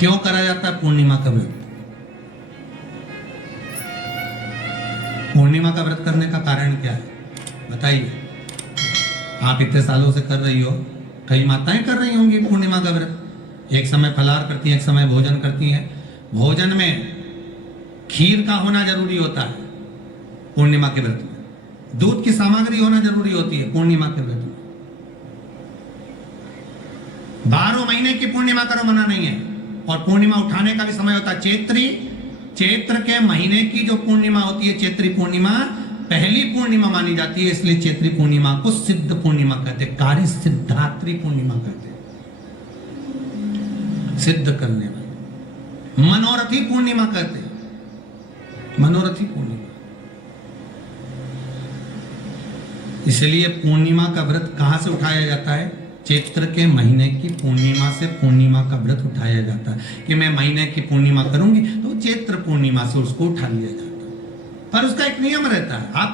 क्यों करा जाता है पूर्णिमा का व्रत? पूर्णिमा का व्रत करने का कारण क्या है बताइए? आप इतने सालों से कर रही हो, कई माताएं कर रही होंगी पूर्णिमा का व्रत। एक समय फलाहार करती हैं, एक समय भोजन करती हैं। भोजन में खीर का होना जरूरी होता है पूर्णिमा के व्रत में। दूध की सामग्री होना जरूरी होती है पूर्णिमा के व्रत में। 12 महीने की पूर्णिमा करो मना नहीं है। और पूर्णिमा उठाने का भी समय होता है चैत्री। चैत्र के महीने की जो पूर्णिमा होती है, चैत्री पूर्णिमा पहली पूर्णिमा मानी जाती है, इसलिए चैत्री पूर्णिमा को सिद्ध पूर्णिमा कहते हैं, कार्य सिद्धात्री पूर्णिमा कहते हैं, सिद्ध करने वाली। मनोरथी पूर्णिमा कहते हैं, मनोरथी पूर्णिमा। इसलिए पूर्णिमा का व्रत कहां से उठाया जाता है? चैत्र के महीने की पूर्णिमा से पूर्णिमा का व्रत उठाया जाता है कि मैं महीने की पूर्णिमा करूंगी तो चैत्र पूर्णिमा से उसको उठा लिया जाता है। पर उसका एक नियम रहता है, आप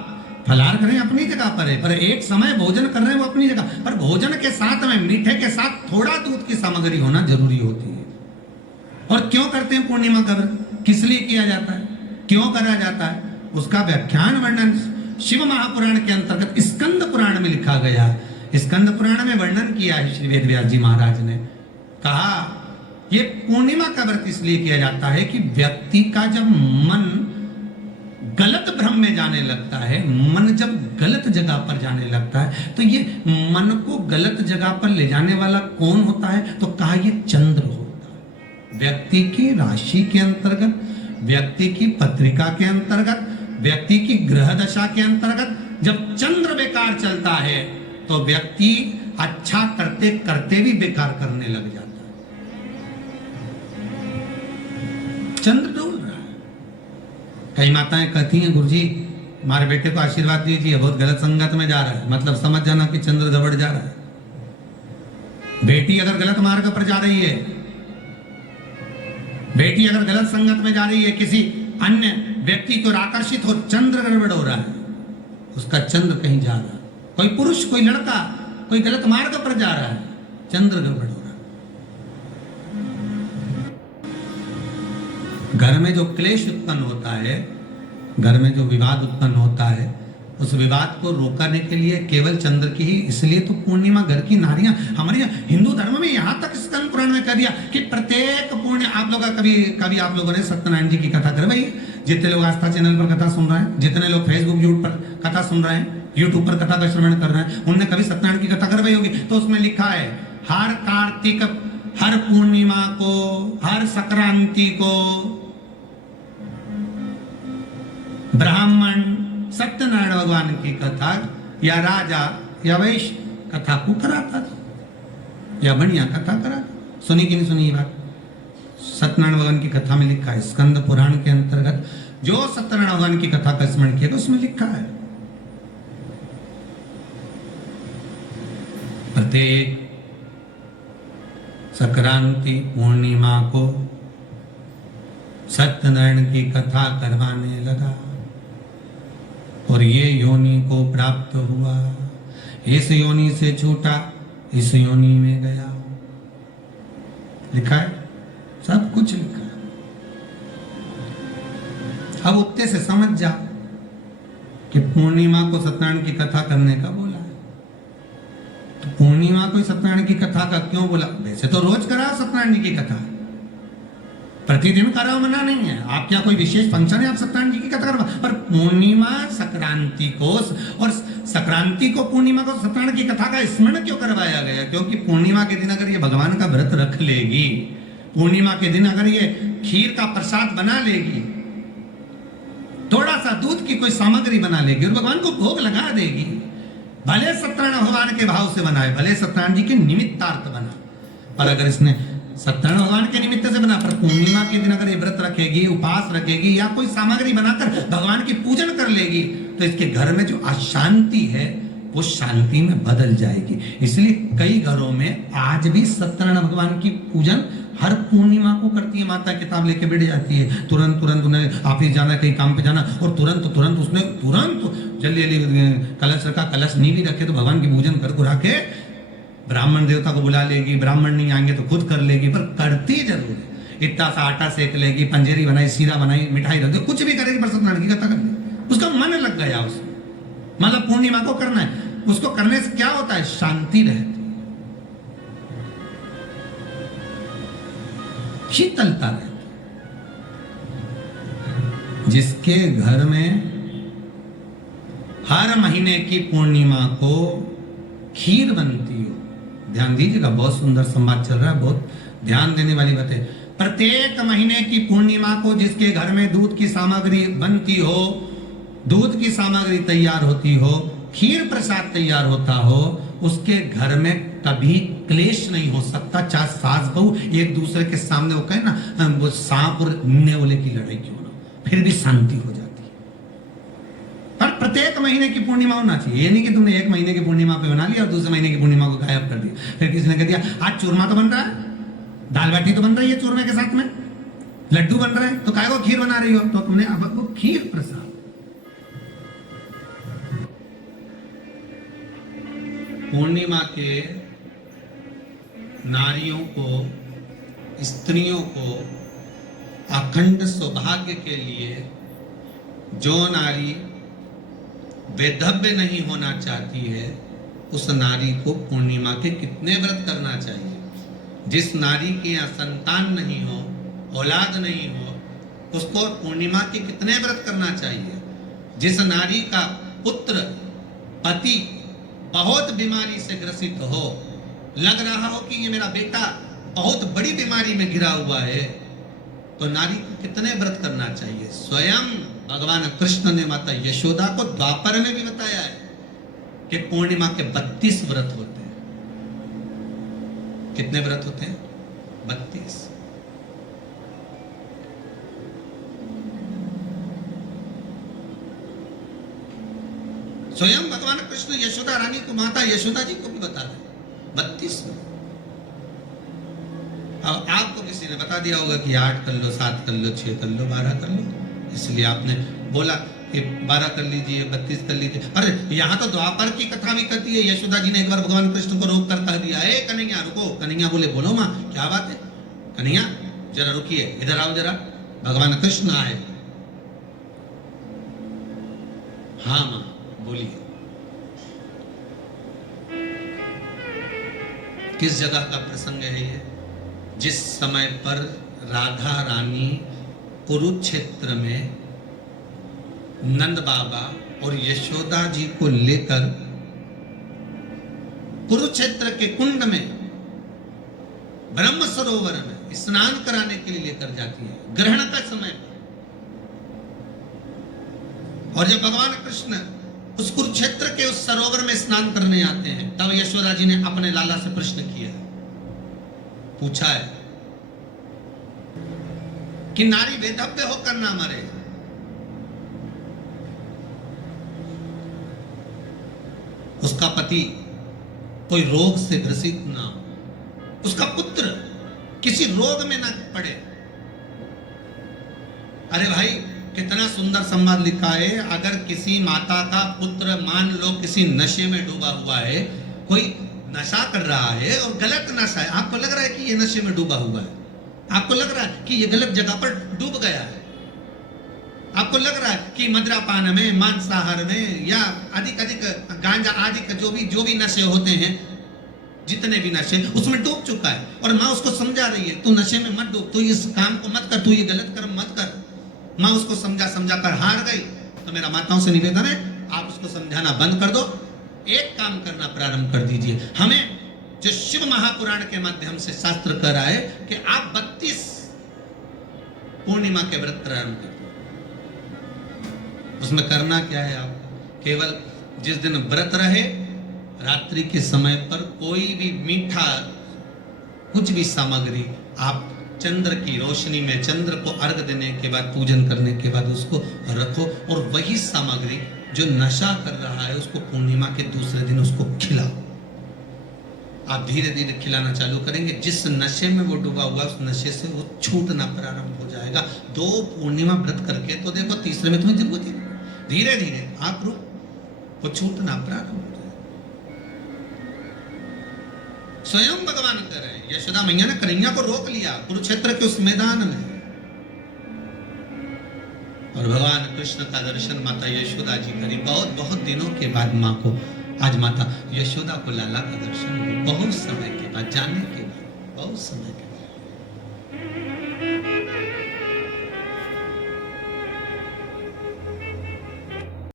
फलाहार करें अपनी जगह पर है, पर एक समय भोजन कर रहे हैं वो अपनी जगह पर। भोजन के साथ में मीठे के साथ थोड़ा दूध की सामग्री होना जरूरी होती है। और क्यों करते हैं पूर्णिमा का व्रत? किस लिए किया जाता है, क्यों करा जाता है, उसका व्याख्यान वर्णन शिव महापुराण के अंतर्गत स्कंद पुराण में लिखा गया। स्कंद पुराण में वर्णन किया है श्री वेदव्यास जी महाराज ने। कहा ये पूर्णिमा का व्रत इसलिए किया जाता है कि व्यक्ति का जब मन गलत भ्रम में जाने लगता है, मन जब गलत जगह पर जाने लगता है, तो ये मन को गलत जगह पर ले जाने वाला कौन होता है? तो कहा ये चंद्र होता है। व्यक्ति की राशि के अंतर्गत, व्यक्ति की पत्रिका के अंतर्गत, व्यक्ति की ग्रह दशा के अंतर्गत जब चंद्र बेकार चलता है तो व्यक्ति अच्छा करते करते भी बेकार करने लग जाता है। चंद्र डोल रहा है। कई माताएं कहती हैं गुरुजी हमारे बेटे को आशीर्वाद दीजिए, बहुत गलत संगत में जा रहा है। मतलब समझ जाना कि चंद्र गड़बड़ जा रहा है। बेटी अगर गलत मार्ग पर जा रही है, बेटी अगर गलत संगत में जा रही है, किसी अन्य व्यक्ति की ओर आकर्षित हो, चंद्र गड़बड़ हो रहा है, उसका चंद्र कहीं जा रहा है। कोई पुरुष, कोई लड़का कोई गलत मार्ग पर जा रहा है, चंद्र गड़बड़ हो रहा है। घर में जो क्लेश उत्पन्न होता है, घर में जो विवाद उत्पन्न होता है, उस विवाद को रोकने के लिए केवल चंद्र की ही, इसलिए तो पूर्णिमा घर की नारियां हमारे हिंदू धर्म में यहां तक स्कंद पुराण में कह दिया कि प्रत्येक पूर्ण आप लोग कभी आप लोगों ने सत्यनारायण जी की कथा करवाई है? जितने लोग आस्था चैनल पर कथा सुन रहे हैं, जितने लोग फेसबुक यूट्यूब पर कथा सुन रहे हैं, यूट्यूब पर कथा का श्रवण कर रहे हैं, उनने कभी सत्यनारायण की कथा करवाई होगी। तो उसमें लिखा है हर कार्तिक, हर पूर्णिमा को, हर संक्रांति को ब्राह्मण सत्यनारायण भगवान की कथा या राजा या वैश्य कथा को कराता था, या बढ़िया कथा कराता। सुनी कि नहीं सुनी ये बात? सत्यनारायण भगवान की कथा में लिखा है, स्कंद पुराण के अंतर्गत जो सत्यनारायण भगवान की कथा का स्मरण किया उसमें लिखा है प्रत्येक संक्रांति पूर्णिमा को सत्यनारायण की कथा करवाने लगा और ये योनि को प्राप्त हुआ, इस योनि से छूटा, इस योनि में गया। लिखा है, सब कुछ लिखा है। अब उत्ते से समझ जा कि पूर्णिमा को सत्यनारायण की कथा करने का बोला है। तो पूर्णिमा को सत्यनारायण की कथा का क्यों बोला? वैसे तो रोज कराओ सत्यनारायण जी की कथा, प्रतिदिन कराओ, मना नहीं है। आप क्या कोई विशेष फंक्शन है आप सत्यनारायण जी की कथा करवा, पर पूर्णिमा संक्रांति को और संक्रांति को पूर्णिमा को सत्यनारायण की कथा का स्मरण क्यों करवाया गया? क्योंकि पूर्णिमा के दिन अगर ये भगवान का व्रत रख लेगी, पूर्णिमा के दिन अगर ये खीर का प्रसाद बना लेगी, थोड़ा सा दूध की कोई सामग्री बना लेगी और भगवान को भोग लगा देगी, भले सत्यनारायण भगवान के भाव से बनाए, भले सत्यनारायण जी के निमित्तार्थ बना, पर अगर इसने सत्यनारायण भगवान के निमित्त से बना, पर पूर्णिमा के दिन अगर ये व्रत रखेगी, उपास रखेगी या कोई सामग्री बनाकर भगवान की पूजन कर लेगी, तो इसके घर में जो अशांति है वो शांति में बदल जाएगी। इसलिए कई घरों में आज भी सत्यनारायण भगवान की पूजन हर पूर्णिमा को करती है। माता किताब लेके बैठ जाती है, तुरंत उन्हें ऑफिस जाना, कहीं काम पे जाना, और तुरंत उसने जल्दी कलश रखा, कलश नहीं भी रखे तो भगवान की पूजन कर घुरा के ब्राह्मण देवता को बुला लेगी, ब्राह्मण नहीं आएंगे तो खुद कर लेगी, पर करती जरूर है। इतना सा आटा सेक लेगी, पंजेरी बनाई, सीरा बनाई, मिठाई रख दो, कुछ भी करेगी पर सत्यनारायण की कथा कर ली। उसका मन लग गया उसमें, मतलब पूर्णिमा को करना है। उसको करने से क्या होता है? शांति रहती, शीतलता रहती। जिसके घर में हर महीने की पूर्णिमा को खीर बनती हो, ध्यान दीजिएगा, बहुत सुंदर संवाद चल रहा है, बहुत ध्यान देने वाली बात है। प्रत्येक महीने की पूर्णिमा को जिसके घर में दूध की सामग्री बनती हो, दूध की सामग्री तैयार होती हो, खीर प्रसाद तैयार होता हो, उसके घर में कभी क्लेश नहीं हो सकता। चाहे सास बहू एक दूसरे के सामने वो कहे ना, वो सांप और नेवले की लड़ाई क्यों ना, फिर भी शांति हो जाती है। पर प्रत्येक महीने की पूर्णिमा होना चाहिए। ये नहीं कि तुमने एक महीने की पूर्णिमा पे बना लिया और दूसरे महीने की पूर्णिमा को गायब कर दिया। फिर किसी ने कह दिया आज चूरमा तो बन रहा है, दाल बाटी तो बन रही है चूरमे के साथ में, लड्डू बन रहा है, तो काय को खीर बना रही हो? तो तुमने अब वो खीर प्रसाद। पूर्णिमा के नारियों को, स्त्रियों को अखंड सौभाग्य के लिए, जो नारी वैधव्य नहीं होना चाहती है, उस नारी को पूर्णिमा के कितने व्रत करना चाहिए? जिस नारी के यहाँ संतान नहीं हो, औलाद नहीं हो, उसको पूर्णिमा के कितने व्रत करना चाहिए? जिस नारी का पुत्र, पति बहुत बीमारी से ग्रसित हो, लग रहा हो कि ये मेरा बेटा बहुत बड़ी बीमारी में घिरा हुआ है, तो नारी को कितने व्रत करना चाहिए? स्वयं भगवान कृष्ण ने माता यशोदा को द्वापर में भी बताया है कि पूर्णिमा के 32 व्रत होते हैं। कितने व्रत होते हैं? 32। स्वयं भगवान कृष्ण यशोदा रानी को, माता यशोदा जी को भी बता रहे 32 में। अब आपको किसी ने बता दिया होगा कि 8 कर लो, 7 कर लो, 6 कर लो, 12 कर लो, इसलिए आपने बोला कि 12 कर लीजिए, 32 कर लीजिए। अरे यहाँ तो द्वापर की कथा भी करती है। यशोदा जी ने एक बार भगवान कृष्ण को रोक कर कह दिया, ए कन्हैया रुको। कन्हैया बोले बोलो माँ क्या बात है? कन्हैया जरा रुकिए, इधर आओ जरा। भगवान कृष्ण आए। हाँ माँ बोलिए। किस जगह का प्रसंग है ये? जिस समय पर राधा रानी कुरुक्षेत्र में नंद बाबा और यशोदा जी को लेकर कुरुक्षेत्र के कुंड में, ब्रह्म सरोवर में स्नान कराने के लिए लेकर जाती है, ग्रहण का समय। और जब भगवान कृष्ण उस कुरुक्षेत्र के उस सरोवर में स्नान करने आते हैं, तब यशोदा जी ने अपने लाला से प्रश्न किया, पूछा है कि नारी वेदव्य होकर ना मरे। उसका पति कोई रोग से ग्रसित ना हो, उसका पुत्र किसी रोग में ना पड़े। अरे भाई कितना सुंदर संवाद लिखा है। अगर किसी माता का पुत्र मान लो किसी नशे में डूबा हुआ है, कोई नशा कर रहा है और गलत नशा है, आपको लग रहा है कि ये नशे में डूबा हुआ है, आपको लग रहा है कि ये गलत जगह पर डूब गया है, आपको लग रहा है कि मद्यपान में, मांसाहार में या अधिक गांजा आदि का जो भी नशे होते हैं, जितने भी नशे, उसमें डूब चुका है। और माँ उसको समझा रही है, तू नशे में मत डूब, तू इस काम को मत कर, तू ये गलत कर्म मत कर। माँ उसको समझा कर हार गई। तो मेरा माताओं से निवेदन है, आप उसको समझाना बंद कर दो, एक काम करना प्रारंभ कर दीजिए। हमें जो शिव महापुराण के माध्यम से शास्त्र कह रहा है कि आप 32 पूर्णिमा के व्रत प्रारंभ कर दो। उसमें करना क्या है? आपको केवल जिस दिन व्रत रहे, रात्रि के समय पर कोई भी मीठा, कुछ भी सामग्री आप चंद्र की रोशनी में, चंद्र को अर्घ देने के बाद, पूजन करने के बाद उसको रखो, और वही सामग्री जो नशा कर रहा है उसको पूर्णिमा के दूसरे दिन उसको खिलाओ। आप धीरे धीरे खिलाना चालू करेंगे, जिस नशे में वो डूबा हुआ उस नशे से वो छूटना प्रारंभ हो जाएगा। 2 पूर्णिमा व्रत करके तो देखो, तीसरे में तुम्हें जरूरत ही नहीं, धीरे धीरे आप वो छूटना प्रारंभ हो जाएगा। स्वयं भगवान कर रहे हैं। यशोदा मैया ने कन्हैया को रोक लिया कुरुक्षेत्र के उस मैदान में, और भगवान कृष्ण का दर्शन माता यशोदा जी करी। बहुत बहुत दिनों के बाद माँ को, आज माता यशोदा को लाला का दर्शन हुआ, बहुत समय के बाद, जाने के बाद, बहुत समय के बाद।